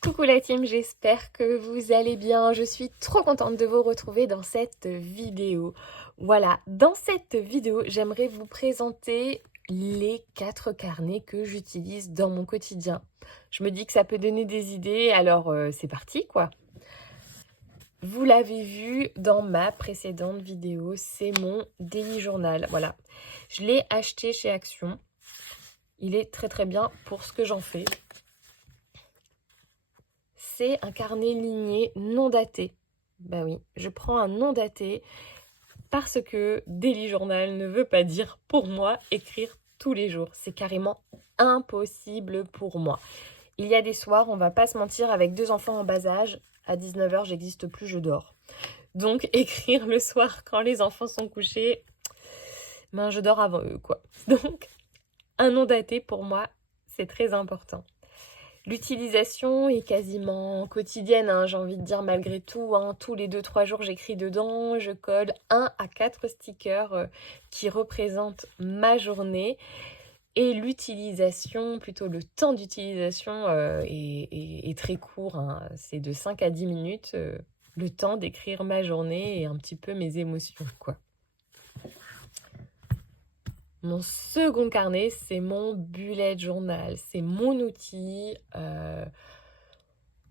Coucou la team, j'espère que vous allez bien. Je suis trop contente de vous retrouver dans cette vidéo. Voilà, dans cette vidéo, j'aimerais vous présenter les 4 carnets que j'utilise dans mon quotidien. Je me dis que ça peut donner des idées, alors c'est parti quoi. Vous l'avez vu dans ma précédente vidéo, c'est mon daily journal. Voilà, je l'ai acheté chez Action. Il est très très bien pour ce que j'en fais. C'est un carnet ligné non daté. Ben oui, je prends un non daté parce que daily journal ne veut pas dire pour moi écrire tous les jours. C'est carrément impossible pour moi. Il y a des soirs, on va pas se mentir, avec 2 enfants en bas âge, à 19h, j'existe plus, je dors. Donc écrire le soir quand les enfants sont couchés, ben je dors avant eux quoi. Donc un non daté pour moi, c'est très important. L'utilisation est quasiment quotidienne, hein, j'ai envie de dire malgré tout. Hein, tous les 2-3 jours, j'écris dedans, je colle 1 à 4 stickers qui représentent ma journée. Et l'utilisation, plutôt le temps d'utilisation est très court. Hein, c'est de 5 à 10 minutes, le temps d'écrire ma journée et un petit peu mes émotions, quoi. Mon second carnet, c'est mon bullet journal. C'est mon outil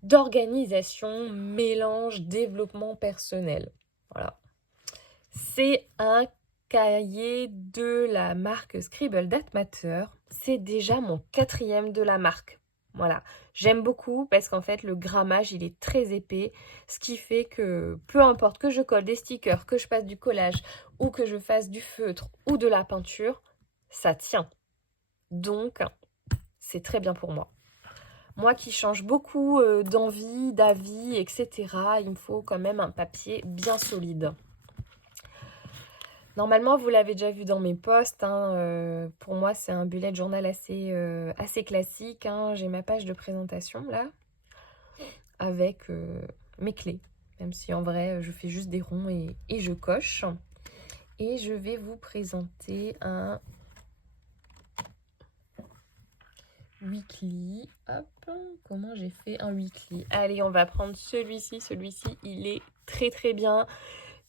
d'organisation, mélange, développement personnel. Voilà. C'est un cahier de la marque Scribble That Matter. C'est déjà mon 4e de la marque. Voilà. J'aime beaucoup parce qu'en fait, le grammage, il est très épais. Ce qui fait que peu importe que je colle des stickers, que je fasse du collage ou que je fasse du feutre ou de la peinture, ça tient. Donc, c'est très bien pour moi. Moi qui change beaucoup d'envie, d'avis, etc., il me faut quand même un papier bien solide. Normalement, vous l'avez déjà vu dans mes posts, hein, pour moi, c'est un bullet journal assez classique. Hein. J'ai ma page de présentation, là, avec mes clés. Même si, en vrai, je fais juste des ronds et je coche. Et je vais vous présenter un weekly. Hop, comment j'ai fait un weekly? Allez, on va prendre celui-ci. Celui-ci, il est très, très bien.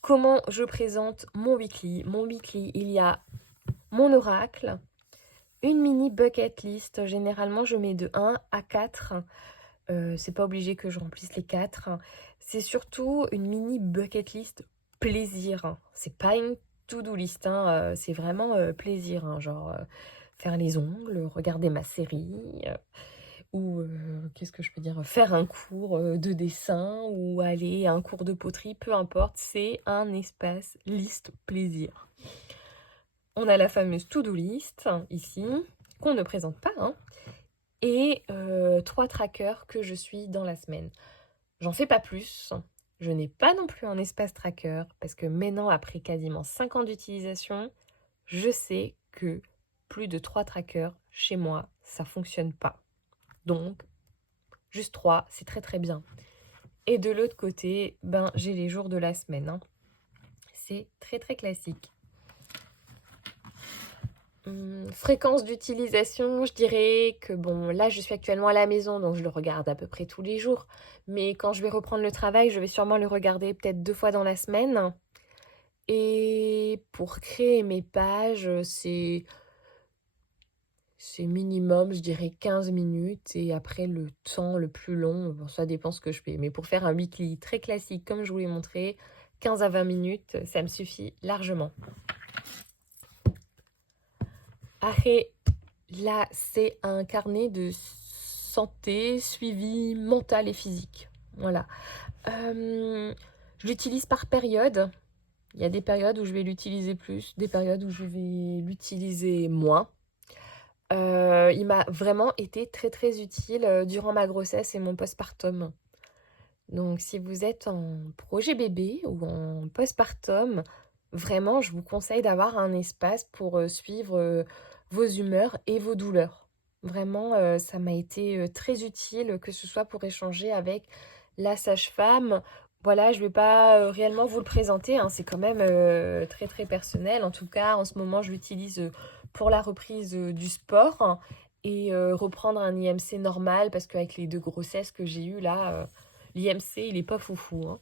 Comment je présente mon weekly? Mon weekly, il y a mon oracle, une mini bucket list. Généralement, je mets de 1 à 4. C'est pas obligé que je remplisse les 4. C'est surtout une mini bucket list plaisir. C'est pas une to-do list, hein. C'est vraiment plaisir. Hein. Genre faire les ongles, regarder ma série. Ou qu'est-ce que je peux dire, faire un cours de dessin ou aller à un cours de poterie, peu importe, c'est un espace liste plaisir. On a la fameuse to-do list ici, qu'on ne présente pas, hein, et 3 trackers que je suis dans la semaine. J'en fais pas plus, je n'ai pas non plus un espace tracker, parce que maintenant, après quasiment 5 ans d'utilisation, je sais que plus de 3 trackers chez moi, ça fonctionne pas. Donc, juste 3, c'est très très bien. Et de l'autre côté, ben, j'ai les jours de la semaine. Hein. C'est très très classique. Fréquence d'utilisation, je dirais que bon, là je suis actuellement à la maison, donc je le regarde à peu près tous les jours. Mais quand je vais reprendre le travail, je vais sûrement le regarder peut-être 2 fois dans la semaine. Et pour créer mes pages, c'est minimum, je dirais 15 minutes. Et après, le temps le plus long, bon, ça dépend ce que je fais. Mais pour faire un weekly très classique, comme je vous l'ai montré, 15 à 20 minutes, ça me suffit largement. Après, là, c'est un carnet de santé, suivi mental et physique. Voilà. Je l'utilise par période. Il y a des périodes où je vais l'utiliser plus, des périodes où je vais l'utiliser moins. Il m'a vraiment été très très utile durant ma grossesse et mon postpartum. Donc si vous êtes en projet bébé ou en postpartum, vraiment je vous conseille d'avoir un espace pour suivre vos humeurs et vos douleurs. Vraiment, ça m'a été très utile, que ce soit pour échanger avec la sage-femme. Voilà, je ne vais pas réellement vous le présenter, hein, c'est quand même très très personnel. En tout cas, en ce moment, je l'utilise pour la reprise du sport. et reprendre un IMC normal parce qu'avec les 2 grossesses que j'ai eues là, l'IMC il est pas foufou, hein.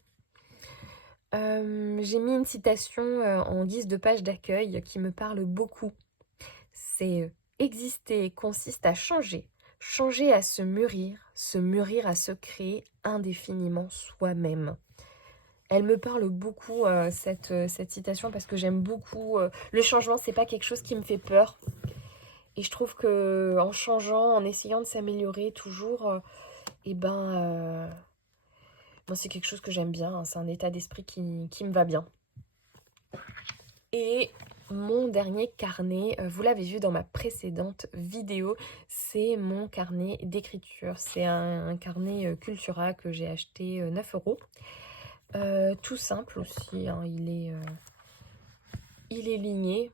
J'ai mis une citation, en guise de page d'accueil qui me parle beaucoup. C'est, «Exister consiste à changer, changer à se mûrir à se créer indéfiniment soi-même». Elle me parle beaucoup, cette citation parce que j'aime beaucoup, le changement, c'est pas quelque chose qui me fait peur et je trouve qu'en changeant, en essayant de s'améliorer toujours, et ben, moi, c'est quelque chose que j'aime bien, hein, c'est un état d'esprit qui me va bien. Et mon dernier carnet, vous l'avez vu dans ma précédente vidéo, c'est mon carnet d'écriture. C'est un carnet, Cultura que j'ai acheté, 9 €. Tout simple aussi, hein, il est ligné,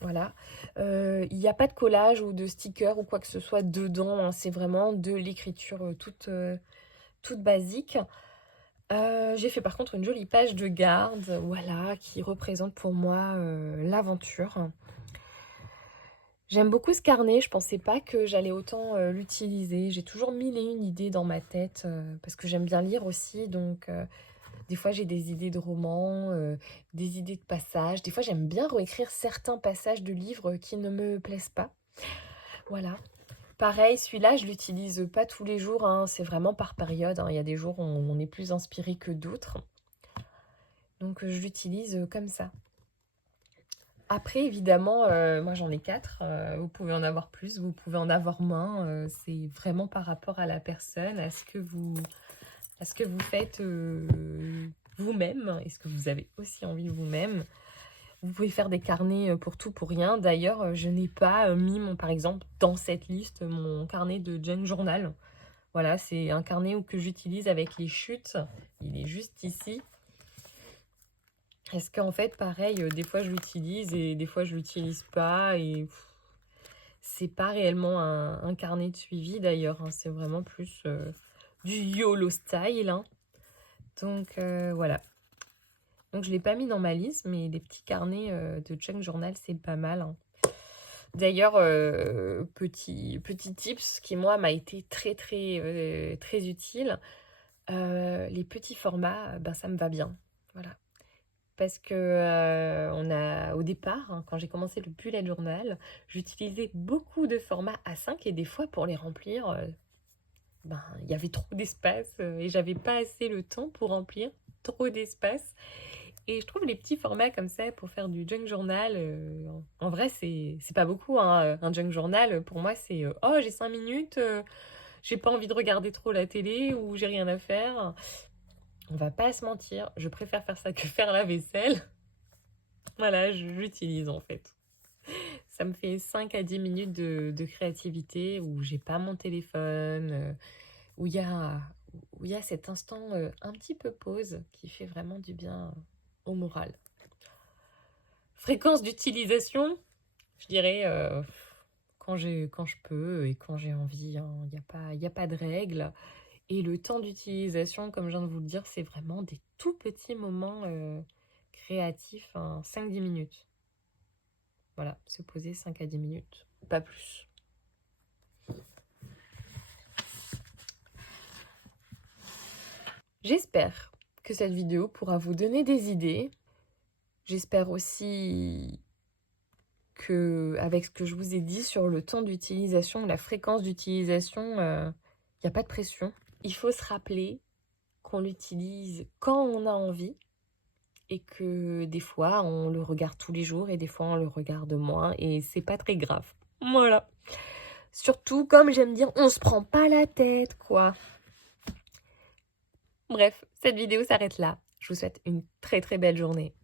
voilà. Il n'y a pas de collage ou de sticker ou quoi que ce soit dedans, hein, c'est vraiment de l'écriture, toute basique. J'ai fait par contre une jolie page de garde, voilà, qui représente pour moi, l'aventure. J'aime beaucoup ce carnet, je pensais pas que j'allais autant, l'utiliser. J'ai toujours 1000 et une idées dans ma tête, parce que j'aime bien lire aussi, donc des fois j'ai des idées de romans, des idées de passages. Des fois j'aime bien réécrire certains passages de livres qui ne me plaisent pas. Voilà. Pareil, celui-là, je l'utilise pas tous les jours, hein, c'est vraiment par période, hein. Il y a des jours où on est plus inspiré que d'autres. Donc je l'utilise, comme ça. Après évidemment, moi j'en ai 4, vous pouvez en avoir plus, vous pouvez en avoir moins, c'est vraiment par rapport à la personne, à ce que vous faites, vous-même et ce que vous avez aussi envie vous-même. Vous pouvez faire des carnets, pour tout, pour rien. D'ailleurs, je n'ai pas, mis par exemple, dans cette liste, mon carnet de junk journal. Voilà, c'est un carnet que j'utilise avec les chutes. Il est juste ici. Est-ce qu'en fait, pareil, des fois je l'utilise et des fois je l'utilise pas et c'est pas réellement un carnet de suivi d'ailleurs, hein, c'est vraiment plus du YOLO style, hein. Donc voilà. Donc je l'ai pas mis dans ma liste, mais des petits carnets de junk journal, c'est pas mal, hein. D'ailleurs, petit tips qui moi m'a été très très utile, les petits formats, ben ça me va bien. Voilà. Parce que au départ, hein, quand j'ai commencé le bullet journal, j'utilisais beaucoup de formats A5 et des fois pour les remplir, ben, il y avait trop d'espace et j'avais pas assez le temps pour remplir trop d'espace. Et je trouve les petits formats comme ça pour faire du junk journal, en vrai, c'est pas beaucoup, hein. Un junk journal, pour moi, c'est oh, j'ai 5 minutes, j'ai pas envie de regarder trop la télé ou j'ai rien à faire. On va pas se mentir, je préfère faire ça que faire la vaisselle. Voilà, j'utilise en fait. Ça me fait 5 à 10 minutes de créativité où j'ai pas mon téléphone, où il y a, cet instant un petit peu pause qui fait vraiment du bien au moral. Fréquence d'utilisation, je dirais quand je peux et quand j'ai envie, hein. Il y a pas de règle. Et le temps d'utilisation, comme je viens de vous le dire, c'est vraiment des tout petits moments créatifs, hein, 5-10 minutes. Voilà, se poser 5 à 10 minutes, pas plus. J'espère que cette vidéo pourra vous donner des idées. J'espère aussi que, avec ce que je vous ai dit sur le temps d'utilisation, la fréquence d'utilisation, il n'y a pas de pression. Il faut se rappeler qu'on l'utilise quand on a envie et que des fois, on le regarde tous les jours et des fois, on le regarde moins et c'est pas très grave. Voilà. Surtout, comme j'aime dire, on se prend pas la tête, quoi. Bref, cette vidéo s'arrête là. Je vous souhaite une très très belle journée.